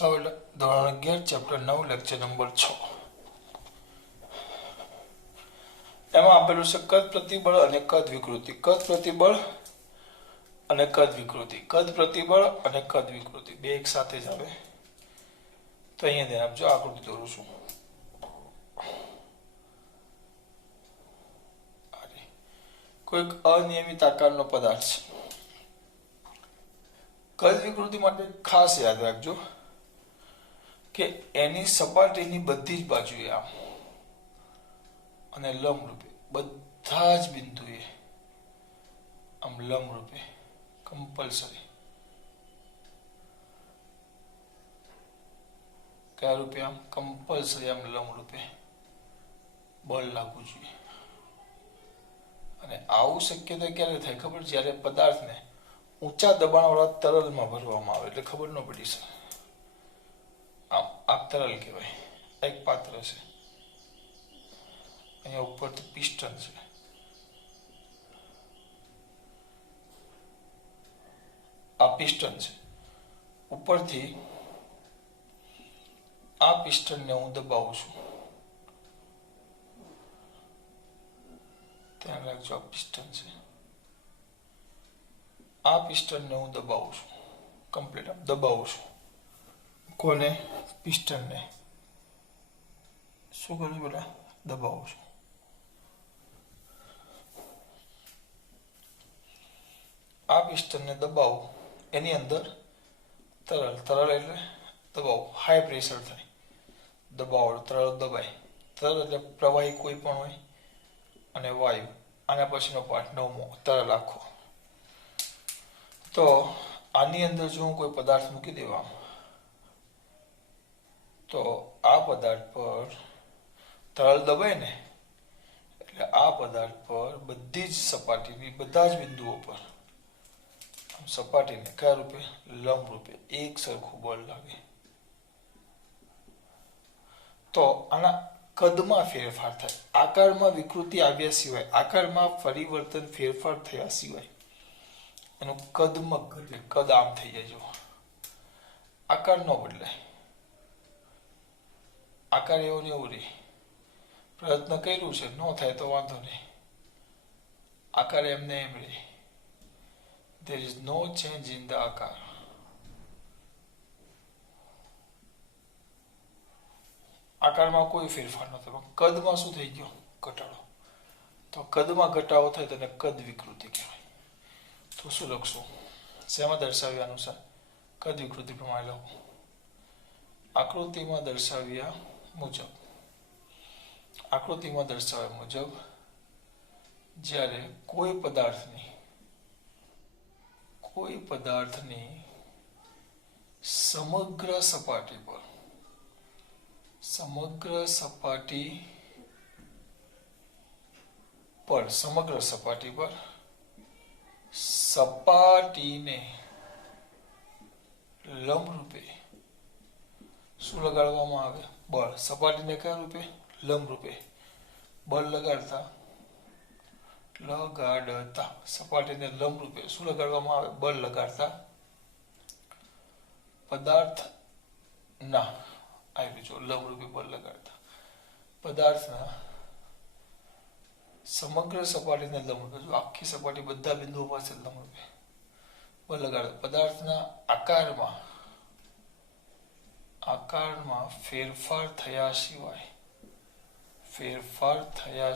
ધોરણ 11 chapter 9 lecture number 6 એમાં આપેલું છે કદ પ્રતિબળ અને કદ વિકૃતિ. કદ પ્રતિબળ અને કદ વિકૃતિ. કદ પ્રતિબળ અને કદ વિકૃતિ બે એક સાથે જ આવે. તો અહીંયા ધ્યાન આપજો, આકૃતિ દોરું છું. કોઈક અનિયમિત આકારનો પદાર્થ છે. કદ વિકૃતિ માટે ખાસ યાદ રાખજો કે એની સપાટીની બધી જ બાજુએ આમ અને લંબરૂપે બધા જ બિંદુએ આમ લંબરૂપે કમ્પલસરી કયા રૂપે આમ કમ્પલસરી આમ લંબરૂપે બળ લાગવું જોઈએ. અને આવું શક્યતા ક્યારે થાય ખબર? જ્યારે પદાર્થને ઊંચા દબાણવાળા તરલમાં ભરવામાં આવે એટલે ખબર ન પડી શકે. આ તરલ કહેવાય. એક પાત્ર છે, અહીંયા ઉપરથી પિસ્ટન છે, આ પિસ્ટન છે. ઉપરથી આ પિસ્ટનને હું દબાવું છું. ધ્યાન રાખજો, આ પિસ્ટન છે. આ પિસ્ટનને હું દબાવું છું, કમ્પ્લીટ આમ દબાવું છું. કોને? પિસ્ટનને. શું કરું બેટા? દબાવું છું. આ પિસ્ટનને દબાવું, એની અંદર તરલ, તરલ એટલે દબાવું, હાઈ પ્રેશર થાય, દબાવો, તરલ દબાય. તરલ એટલે પ્રવાહી કોઈ પણ હોય અને વાયુ. આના પછીનો પાઠ 9મો, તરલ આખો. તો આની અંદર જો હું કોઈ પદાર્થ મૂકી દેવા, તો આ પદાર્થ પર તરલ દબાય ને એટલે આ પદાર્થ પર બધી જ સપાટીની બધા જ બિંદુઓ પર સપાટીને કયા રૂપે? લંબ રૂપે એક સરખું બળ લાગે. તો આના કદમાં ફેરફાર થાય, આકારમાં વિકૃતિ આવ્યા સિવાય, આકારમાં પરિવર્તન ફેરફાર થયા સિવાય એનું કદમાં ઘટે. કદ આમ થઈ જાય. જો આકાર ન બદલાય, આકાર એવો ને એવું રહે. પ્રયત્ન કર્યું છે, ન થાય તો વાંધો નહીં, આકાર એમને એમ રહે. there is no change in the આકાર. આકારમાં કોઈ ફેરફાર ન થયો. કદમાં શું થઈ ગયો? ઘટાડો. તો કદમાં ઘટાડો થાય તેને કદ વિકૃતિ કહેવાય. તો શું લખશું? શેમાં દર્શાવ્યા અનુસાર કદ વિકૃતિ પ્રમાણે લખો. આકૃતિમાં દર્શાવ્યા મુજબ, આકૃતિમાં દર્શાવ્યા મુજબ જ્યારે કોઈ પદાર્થની સમગ્ર સપાટી પર સપાટીને લંબ રૂપે શું લગાડવામાં આવે? બળ. સપાટીને કયા રૂપે? લંબ રૂપે બળ લગાડતા સપાટીને લંબ રૂપે શું લગાડવામાં આવે? બળ લગાડતા પદાર્થના આવી જો લંબ રૂપે બળ લગાડતા પદાર્થના સમગ્ર સપાટીને લંબ રૂપે, જો આખી સપાટી બધા બિંદુઓ પાસે લંબ રૂપે બળ લગાડતા પદાર્થના આકારમાં ફેરફાર થયા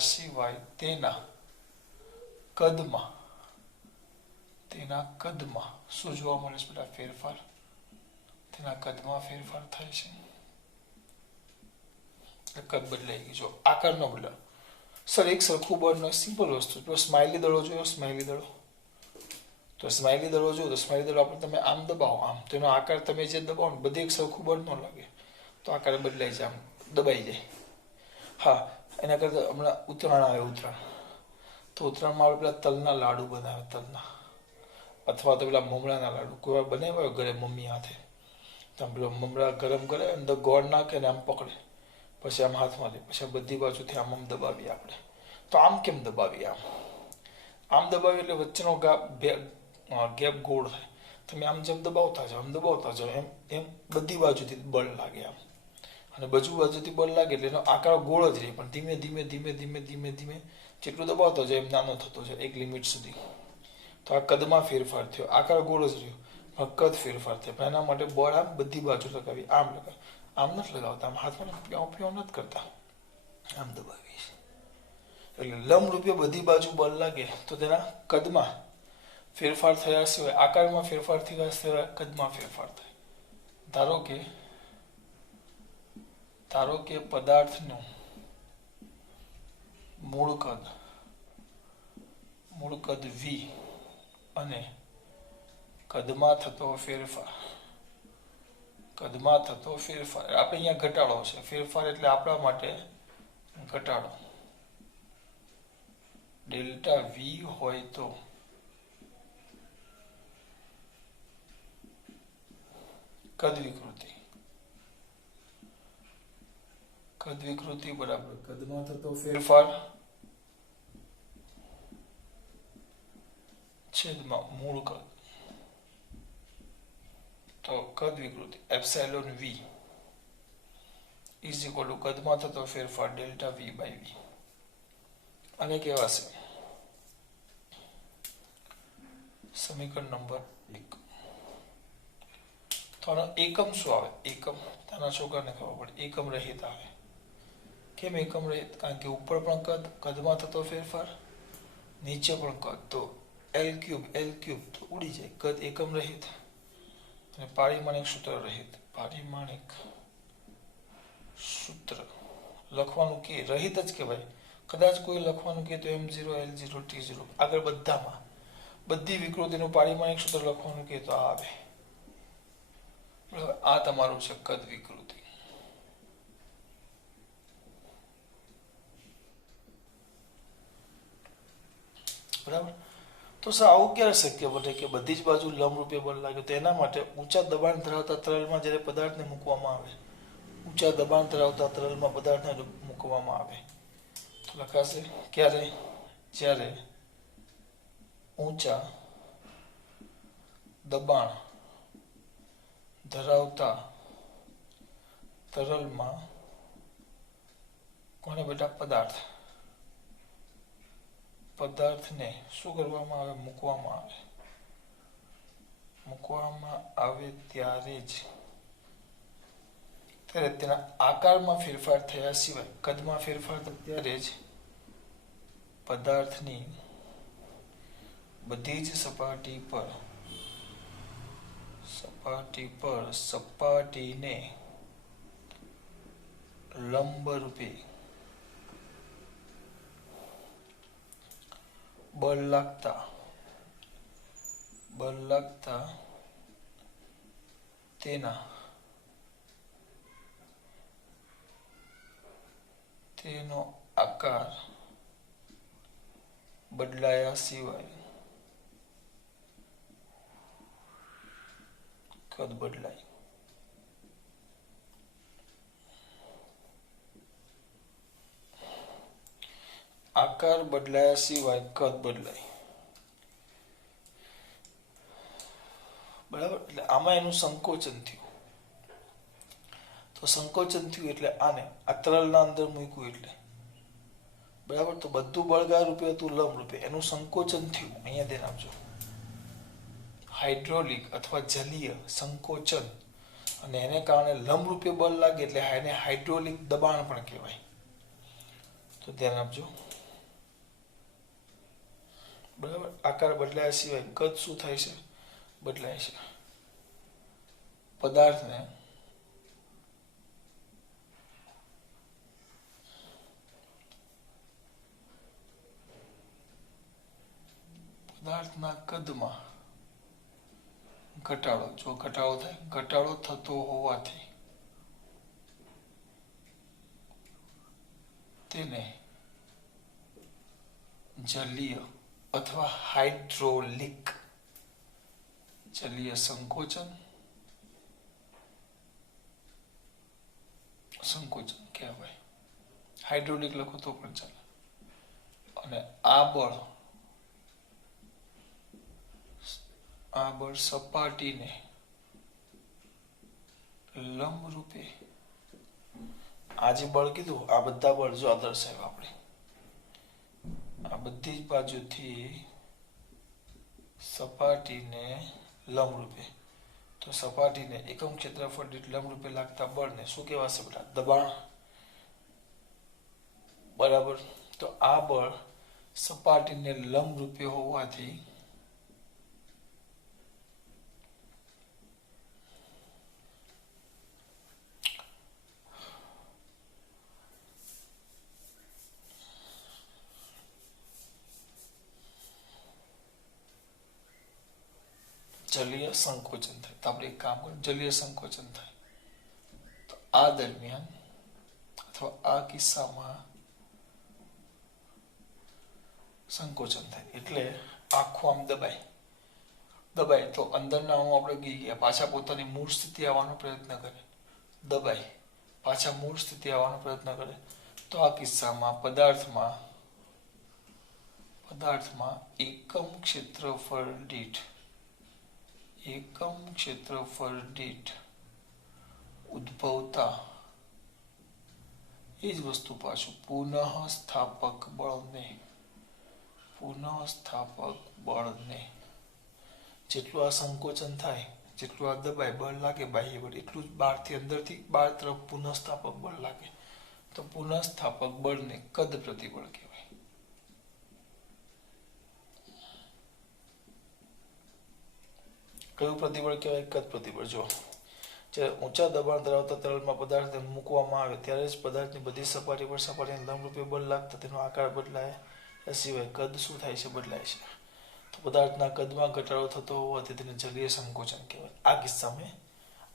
સિવાય તેના કદમાં શું જોવા મળે છે બેટા? ફેરફાર. તેના કદમાં ફેરફાર થાય છે. કદ બદલાઈ ગયું. જો આકાર ન બદલાય. સર એક સરખું બળ નો સિમ્પલ વસ્તુ. જો સ્માઇલી દડો જોયો, સ્માઇલી દડો, તો સ્માઇલી દડો જો તો સ્માઇલી દડો આપણે તમે આમ દબાવો, આમ તો એનો આકાર તમે જે દબાવો ને બધે એક સરખું બળ ન લાગે, તો આકાર બદલાઈ જાય, આમ દબાઈ જાય. હા, એના કરતા હમણાં ઉત્તરાયણ આવે, તો ઉત્તરાયણમાં આપણે પેલા તલના લાડુ બનાવે, તલના, અથવા તો પેલા મમરાના લાડુ કોઈ વાર બનાવ્યા ઘરે મમ્મી હાથે. તમે પેલો મમરા ગરમ કરે, અંદર ગોળ નાખે ને આમ પકડે, પછી આમ હાથમાં લે, પછી બધી બાજુથી આમ દબાવીએ આપણે. તો આમ કેમ દબાવીએ? આમ દબાવીએ એટલે વચ્ચેનો ગેપ ગોળ થાય. તમે આમ જેમ દબાવતા જાઓ એમ એમ બધી બાજુથી બળ લાગે આમ, અને બાજુથી બળ લાગે એટલે એનો આકાર ગોળ જ રહે, પણ ધીમે ધીમે ધીમે ધીમે ધીમે ધીમે જેટલું દબાવતો જાય એમ નાનો થતો જાય એક લિમિટ સુધી. તો આ કદમાં ફેરફાર થયો, આકાર ગોળ જ રહ્યો પણ કદ ફેરફાર થયો. પણ એના માટે બળ આમ બધી બાજુ લગાવી, આમ લગાવી, આમ નથી લગાવતા, આમ હાથમાં પ્યો નથી કરતા, આમ દબાવી. એટલે લંબ રૂપે બધી બાજુ બળ લાગે તો તેના કદમાં ફેરફાર થયા સિવાય, આકારમાં ફેરફાર થયા સિવાય કદમાં ફેરફાર થાય. ધારો કે પદાર્થનું મૂળ કદ v અને કદમાં થતો ફેરફાર આપણે અહીંયા ઘટાડો છે, ફેરફાર એટલે આપણા માટે ઘટાડો ડેલ્ટા v હોય તો કદ વિકૃતિ બરાબર કદમાં થતો ફેરફાર છેદમાં મૂળ કદ. તો કદ વિકૃતિ epsilon v is equal two કદમાં થતો ફેરફાર ડેલ્ટા v બાય v. અને કેવા છે સમીકરણ નંબર 1. તો આનો એકમ શું આવે? એકમ નાના છોકરાને ખબર પડે, એકમ રહિત આવે. કેમ એકમ રહિત? કારણ કે ઉપર પણ કદમાં થતો ફેરફાર, નીચે પણ કદ, તો L ક્યુબ તો ઉડી જાય. કદ એકમ રહિત અને પારિમાણિક સૂત્ર રહિત. પારિમાણિક સૂત્ર લખવાનું કે રહિત જ કહેવાય. કદાચ કોઈ લખવાનું કે તો M0 L0 T0 આગળ બધામાં બધી વિકૃતિનું પારિમાણિક સૂત્ર લખવાનું કે તો આવે. બરાબર, આ તમારું છે કદ વિકૃતિ. બરાબર, તો સર આવું ક્યારે શક્ય બને કે બધી જ બાજુ લંબરૂપે બળ લાગે? તો એના માટે ઊંચા દબાણ ધરાવતા તરલમાં જ્યારે પદાર્થને મૂકવામાં આવે, ઊંચા દબાણ ધરાવતા તરલમાં પદાર્થને મૂકવામાં આવે તો લખાશે ક્યારે? જ્યારે ઊંચા દબાણ ધરાવતા તરલમાં કોને બેટા? પદાર્થને શું કરવામાં આવે? મૂકવામાં આવે ત્યારે તેના આકારમાં ફેરફાર થયા સિવાય, કદમાં ફેરફાર ત્યારે જ પદાર્થની બધી જ સપાટીને લંબ રૂપે બળ લાગતા તેનો આકાર બદલાયા સિવાય કદ બદલાય. આકાર બદલાયા સિવાય કદ બદલાય. બરાબર, એટલે આમાં એનું સંકોચન થયું. તો સંકોચન થયું એટલે આને આ તરલના અંદર મૂક્યું એટલે બરાબર. તો બધું બળગાર રૂપે હતું લંબ રૂપે, એનું સંકોચન થયું. અહીંયા ધ્યાન આપજો, હાઇડ્રોલિક અથવા જલીય સંકોચન, અને એને કારણે લંબ રૂપે બળ લાગે એટલે એને હાઇડ્રોલિક દબાણ પણ કહેવાય. તો ધ્યાન આપજો. બરાબર, આકાર બદલાયા સિવાય કદ શું થાય છે? બદલાય છે. પદાર્થના કદમાં ઘટાડો, જો ઘટાડો થાય, ઘટાડો થતો હોવાથી તેને જલીય અથવા હાઇડ્રોલિક જલીય સંકોચન કહેવાય. હાઇડ્રોલિક લખો તો પણ ચાલે. અને આ બળ આ બળ સપાટીને લંબ રૂપે, આ જે બળ કીધું આ બધા બળ જો દર્શાવ્યું આપણે, આ બધી જ બાજુથી સપાટીને લંબ રૂપે, તો સપાટીને એકમ ક્ષેત્રફળ દીઠ લંબ રૂપે લાગતા બળને શું કહેવાશે બેટા? દબાણ. બરાબર. તો આ બળ સપાટીને લંબ રૂપે હોવાથી જલીય સંકોચન થાય. તો આપણે એક કામ કરીએ, જલીય સંકોચન થાય તો આ દરમિયાન અથવા આ કિસ્સામાં સંકોચન થાય એટલે આખું આમ દબાય તો અંદરના અણુ આપણે ગઈ ગયા, પાછા પોતાની મૂળ સ્થિતિ આવવાનો પ્રયત્ન કરે, દબાય પાછા મૂળ સ્થિતિ આવવાનો પ્રયત્ન કરે. તો આ કિસ્સામાં પદાર્થમાં એકમ ક્ષેત્રફળ દીઠ ઉદ્ભવતા એ જ વસ્તુ પાછું પુનઃ સ્થાપક બળને જેટલું આ સંકોચન થાય, જેટલું આ દબાય બળ લાગે બાહ્ય બળ, એટલું જ બહારથી અંદરથી બહાર તરફ પુનઃસ્થાપક બળ લાગે. તો પુનઃસ્થાપક બળને કદ પ્રતિબળ કહેવાય. કયું પ્રતિબળ કહેવાય? કદ પ્રતિબળ. જો જ્યારે ઊંચા દબાણ ધરાવતા તરલમાં પદાર્થને મૂકવામાં આવે ત્યારે જ પદાર્થની બધી સપાટી પર સપાટીને લંબરૂપે બળ લાગતા તેનો આકાર બદલાય, એ સિવાય કદ શું થાય છે? બદલાય છે. તો પદાર્થના કદમાં ઘટાડો થતો હોવાથી તેને જલીય સંકોચન કહેવાય. આ કિસ્સામાં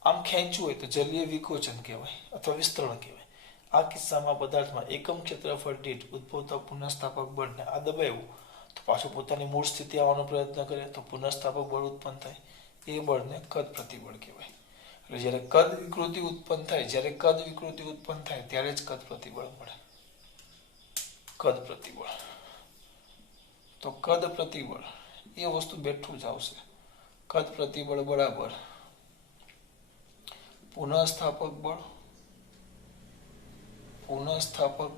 આમ ખેંચવું હોય તો જલીય વિકોચન કહેવાય અથવા વિસ્તરણ કહેવાય. આ કિસ્સામાં પદાર્થમાં એકમ ક્ષેત્રફળ દીઠ ઉદ્ભવતા પુનઃસ્થાપક બળને આ દબાવ્યું તો પાછું પોતાની મૂળ સ્થિતિ આવવાનો પ્રયત્ન કરે તો પુનઃસ્થાપક બળ ઉત્પન્ન થાય, એ બળને કદ પ્રતિબળ કહેવાય. એટલે જ્યારે કદ વિકૃતિ ઉત્પન્ન થાય ત્યારે જ કદ પ્રતિબળ મળે. કદ પ્રતિબળ, તો કદ પ્રતિબળ એ વસ્તુ બેઠું જ આવશે. કદ પ્રતિબળ બરાબર પુનઃસ્થાપક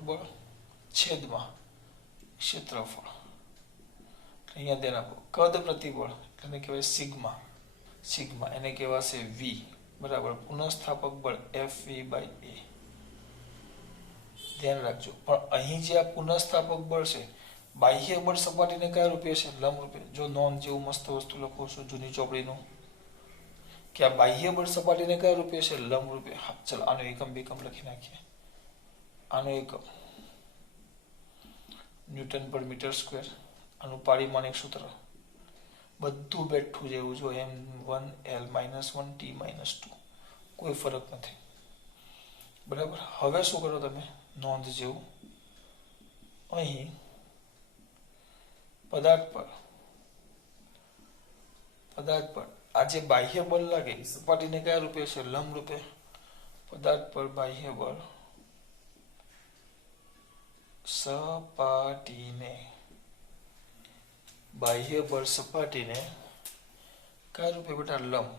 બળ છેદમાં ક્ષેત્રફળ. અહીંયા ધ્યાન આપો, કદ પ્રતિબળ એને કહેવાય સિગ્મા, એને કહેવાશે વી બરાબર પુનઃસ્થાપક બળ FV/A. ધ્યાન રાખજો. પણ અહીં જે આ પુનઃસ્થાપક બળ છે, બાહ્ય બળ સપાટીને કયા રૂપે છે? લંબ રૂપે. જો નોંધ જેવું મસ્ત વસ્તુ લખો છું જૂની ચોપડીનું કે આ બાહ્ય બળ સપાટીને કયા રૂપે છે? લંબ રૂપે. હા ચલો આનો એકમ લખી નાખીએ. આનો એકમ ન્યૂટન પર મીટર સ્ક્વેર. આનું પારિમાણિક સૂત્ર બધું બેઠું જેવું જો M1 L-1 T-2 કોઈ ફરક નથી. બરાબર. હવે શું કરો તમે? નોંધ જેવું અહીં પદાર્થ પર આ જે બાહ્ય બળ લાગે સપાટીને કયા રૂપે છે? લંબ રૂપે. પદાર્થ પર બાહ્ય બળ સપાટીને કયા રૂપે બેટા? લંબ.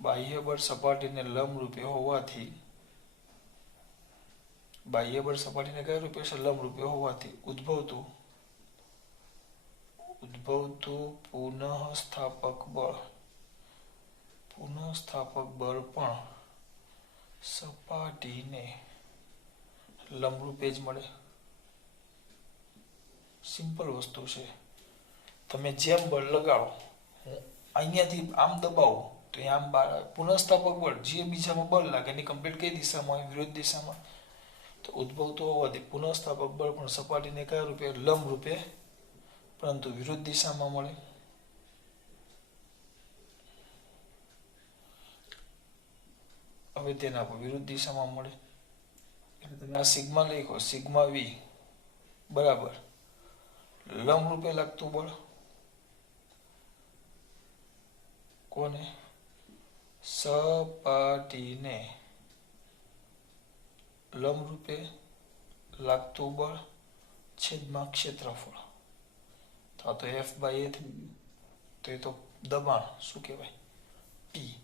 બાહ્ય બળ સપાટીને લંબ રૂપે હોવાથી ઉદ્ભવતું પુનઃસ્થાપક બળ પણ સપાટીને લંબ રૂપે જ મળે. સિમ્પલ વસ્તુ છે. તમે જેમ બળ લગાડો, હું અહીંયાથી આમ દબાવું તો આમ બહાર આવે. પુનઃસ્થાપક બળ જે બીજામાં બળ લાગે એની કમ્પ્લીટ કઈ દિશામાં હોય? વિરુદ્ધ દિશામાં. તો ઉદ્ભવતો હોવાથી પુનઃસ્થાપક બળ પણ સપાટીને કયા રૂપે? લંબ રૂપે, પરંતુ વિરુદ્ધ દિશામાં મળે. હવે તેને આપો વિરુદ્ધ દિશામાં મળે એટલે તમે આ સિગ્મા લખો, સિગ્મા વી બરાબર લંબ રૂપે લાગતું બળ કોને? સપાટીને લંબ રૂપે લાગતું બળ છેદમાં ક્ષેત્રફળ. તો આ તો એફ બાય એ તો એ તો દબાણ શું કહેવાય પી.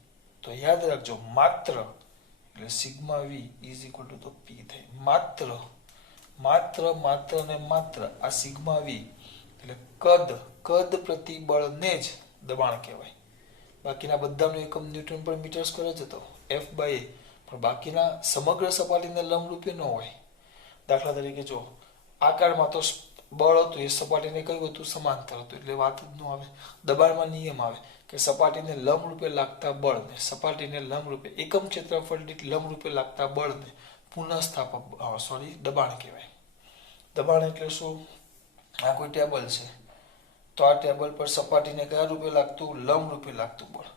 તો યાદ રાખજો માત્ર એટલે sigma V is equal to તો પી થાય. માત્ર માત્ર માત્ર ને માત્ર આ સિગ્મા વી એટલે કદ પ્રતિબળને જ દબાણ કહેવાય. બાકીના બધાનો એકમ ન્યૂટન પર મીટર સ્ક્વેર જ હતો એફ બાય એ, પણ બાકીના સમગ્ર સપાટીને લંબરૂપે ન હોય. દાખલા તરીકે જો આકારમાં તો બળ હતું એ સપાટીને કયું હતું સમાંતર હતું એટલે વાત જ ન આવે. દબાણમાં નિયમ આવે કે સપાટીને લંબરૂપે લાગતા બળને સપાટીને લંબરૂપે એકમ ક્ષેત્રફળ દીઠ લંબરૂપે લાગતા બળને પુનઃસ્થાપક દબાણ કહેવાય. દબાણ એટલે શું? આ કોઈ ટેબલ છે તો આ ટેબલ પર સપાટીને કયા રૂપે લાગતું લંબરૂપે લાગતું બળ.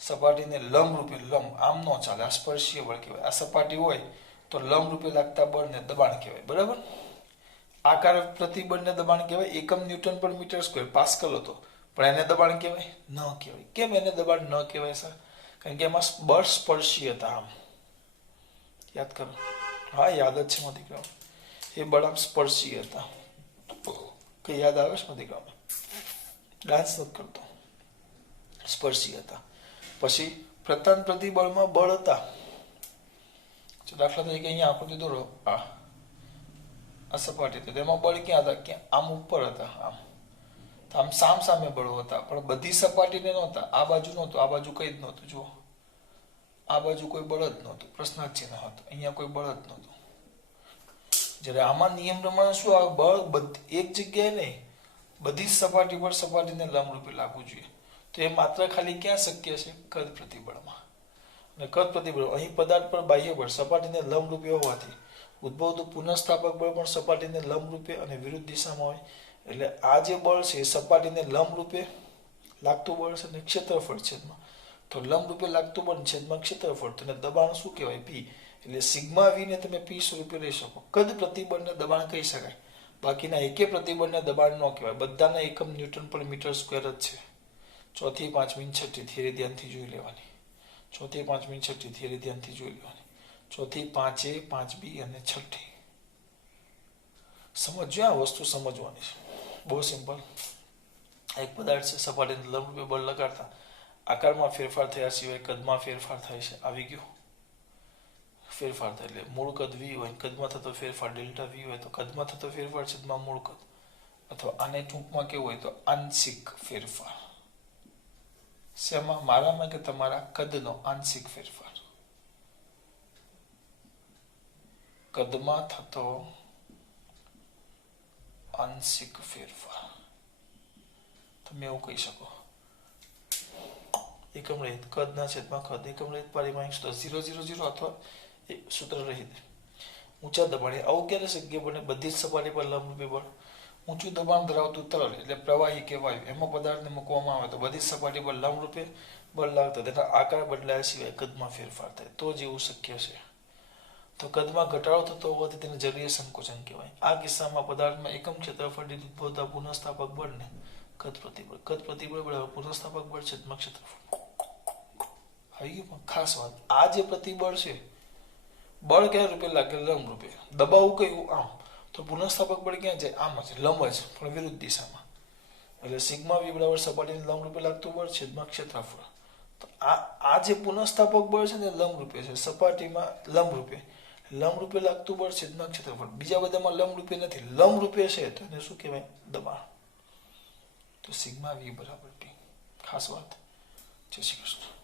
સપાટીને લંબરૂપે આમ ન ચાલે, આ સ્પર્શીય બળ કહેવાય. આ સપાટી હોય તો લંબરૂપે લાગતા બળને દબાણ કહેવાય. બરાબર. આકાર પ્રતિબળને દબાણ કહેવાય. એકમ ન્યૂટન પર મીટર સ્ક્વેર પાસ્કલ હતો પણ એને દબાણ કહેવાય ન કહેવાય. કેમ એને દબાણ ન કહેવાય સર? કારણ કે એમાં બળ સ્પર્શી હતા. આમ યાદ કરો. હા યાદ જ છે મારા દીકરાઓ, એ બળ આમ સ્પર્શી હતા. કઈ યાદ આવે છે મારા દીકરાઓને? ડાન્સ નથી કરતો. સ્પર્શી હતા. પછી પ્રતાપ પ્રતિબળમાં બળ હતા. દાખલા તરીકે અહીંયા આકૃતિ દોરો. આ સપાટી હતી તેમાં બળ ક્યાં હતા? ક્યાં આમ ઉપર હતા. આમ સામે બળો હતા પણ બધી સપાટીને નહોતા. આ બાજુ નહોતું, આ બાજુ કઈ જ નહોતું. જુઓ આ બાજુ કોઈ બળ જ નહોતું, પ્રશ્નાર્થ ચિહ્ન હતું. અહીંયા કોઈ બળ જ નહોતું. જ્યારે આમાં નિયમ પ્રમાણે શું આવે? બળ એક જગ્યાએ નહીં, બધી જ સપાટી પર સપાટીને લંબરૂપે લાગવું જોઈએ. તો એ માત્ર ખાલી ક્યાં શક્ય છે? કદ પ્રતિબળમાં. અને કદ પ્રતિબળ અહીં પદાર્થ પર બાહ્ય બળ સપાટીને લંબરૂપે હોવાથી ઉદ્ભવતું પુનઃસ્થાપક બળ પણ સપાટીને લંબરૂપે અને વિરુદ્ધ દિશામાં હોય. એટલે આ જે બળ છે એ સપાટીને લંબરૂપે લાગતું બળ છે અને ક્ષેત્રફળ છેદમાં. તો લંબરૂપે લાગતું બળ છેદમાં ક્ષેત્રફળ, તો દબાણ શું કહેવાય? પી. એટલે સિગ્મા વી ને તમે પી સ્વરૂપે લઈ શકો. કદ પ્રતિબળને દબાણ કહી શકાય. બાકીના એકે પ્રતિબળને દબાણ ન કહેવાય. બધાના એકમ ન્યૂટન પર મીટર સ્ક્વેર જ છે. ચોથી પાંચમી છઠ્ઠી થિયરી ધ્યાનથી જોઈ લેવાની. ચોથી પાંચમી છઠ્ઠી થિયરી ધ્યાનથી જોઈ લેવાની. ચોથી પાંચે પાંચ બી અને છઠ્ઠી સમજો. આ વસ્તુ સમજવાની છે, બહુ સિમ્પલ. એક પદાર્થ છે સપાટીને લંબરૂપે બળ લગાડતા આકારમાં ફેરફાર થયા સિવાય કદમાં ફેરફાર થાય છે. આવી ગયું ફેરફાર થાય એટલે મૂળ કદ વી હોય, કદમાં થતો ફેરફાર ડેલ્ટા વી હોય તો કદમાં થતો ફેરફાર છેદમાં મૂળ કદ, અથવા આને ટૂંકમાં કેવું હોય તો આંશિક ફેરફાર. શેમાં? મારામાં કે તમારા કદનો આંશિક ફેરફાર. કદમાં થતો આંશિક ફેરફાર તમે એવું કહી શકો. એકમ રહિત કદના છેદમાં કદ એકમ રહિત પારિમાણિક સૂત્ર 000 અથવા સૂત્ર રહિત ઊંચા દબાણે. આવું ક્યારે શક્ય બને? બધી જ સપાટી પર લંબરૂપે બળ. ઊંચું દબાણ ધરાવતું તરલ એટલે પ્રવાહી કે વાયુ એમાં પદાર્થને મૂકવામાં આવે તો બધી જ સપાટી પર લંબરૂપે બળ લાગતા તેના આકાર બદલાયા સિવાય કદમાં ફેરફાર થાય તો જ એવું શક્ય છે. તો કદમાં ઘટાડો થતો હોવાથી તેને જલીય સંકોચન કહેવાય. આ કિસ્સામાં પદાર્થમાં એકમ ક્ષેત્રફળથી ઉદ્ભવતા પુનઃસ્થાપક બળને કદ પ્રતિબળ. કદ પ્રતિબળ બરાબર પુનઃસ્થાપક બળ છેદમાં ક્ષેત્રફળ. આવી ગયું. પણ ખાસ વાત, આ જે પ્રતિબળ છે બળ કયા રૂપે લાગે? લંબ રૂપે. દબાવું કયું? આમ. તો પુનઃસ્થાપક બળ ક્યાં છે? આમ છે, લંબ જ પણ વિરુદ્ધ દિશામાં. એટલે સિગ્મા વી બરાબર સપાટીને લંબ રૂપે લાગતું બળ છેદમાં ક્ષેત્રફળ. તો આ જે પુનઃસ્થાપક બળ છે ને લંબ રૂપે છે, સપાટીમાં લંબ રૂપે લાગતું બળ છેદમાં ક્ષેત્રફળ. બીજા બધામાં લંબ રૂપે નથી, લંબ રૂપે છે તો એને શું કહેવાય? દબાણ. તો સિગ્મા વી બરાબર પી. ખાસ વાત. જય શ્રી કૃષ્ણ.